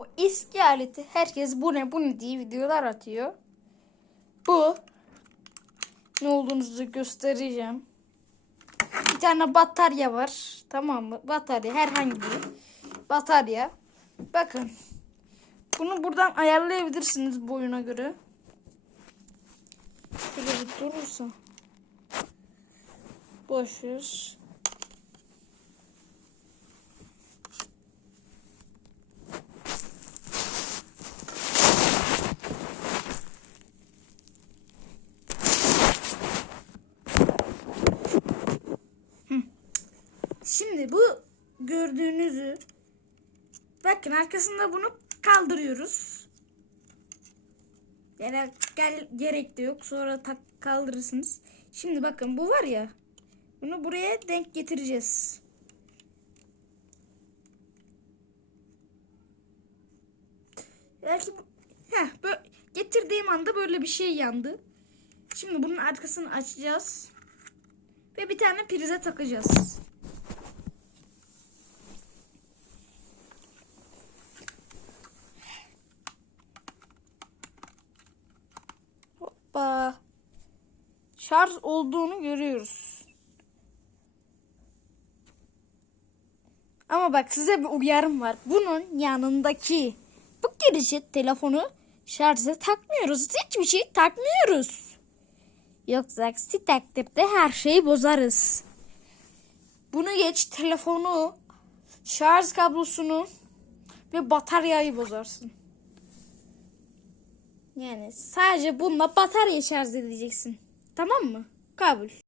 Bu eski aleti herkes bu ne bu ne diye videolar atıyor. Bu ne olduğunuzu göstereceğim. Bir tane batarya var. Tamam mı? Batarya herhangi bir batarya. Bakın. Bunu buradan ayarlayabilirsiniz boyuna göre. Şöyle bir durursa. Boş. Şimdi bu gördüğünüzü bakın arkasında bunu kaldırıyoruz. Gerek, gel, gerek de yok. Sonra tak kaldırırsınız. Şimdi bakın bu var ya. Bunu buraya denk getireceğiz. Belki heh, böyle, getirdiğim anda böyle bir şey yandı. Şimdi bunun arkasını açacağız. Ve bir tane prize takacağız. Hoppa. Şarj olduğunu görüyoruz. Ama bak size bir uyarım var. Bunun yanındaki bu girişi telefonu şarja takmıyoruz. Hiçbir şey takmıyoruz. Yoksa aksi takdirde her şeyi bozarız. Bunu geç telefonu, şarj kablosunu ve bataryayı bozarsın. Yani sadece bununla batarya şarj edeceksin. Tamam mı? Kabul.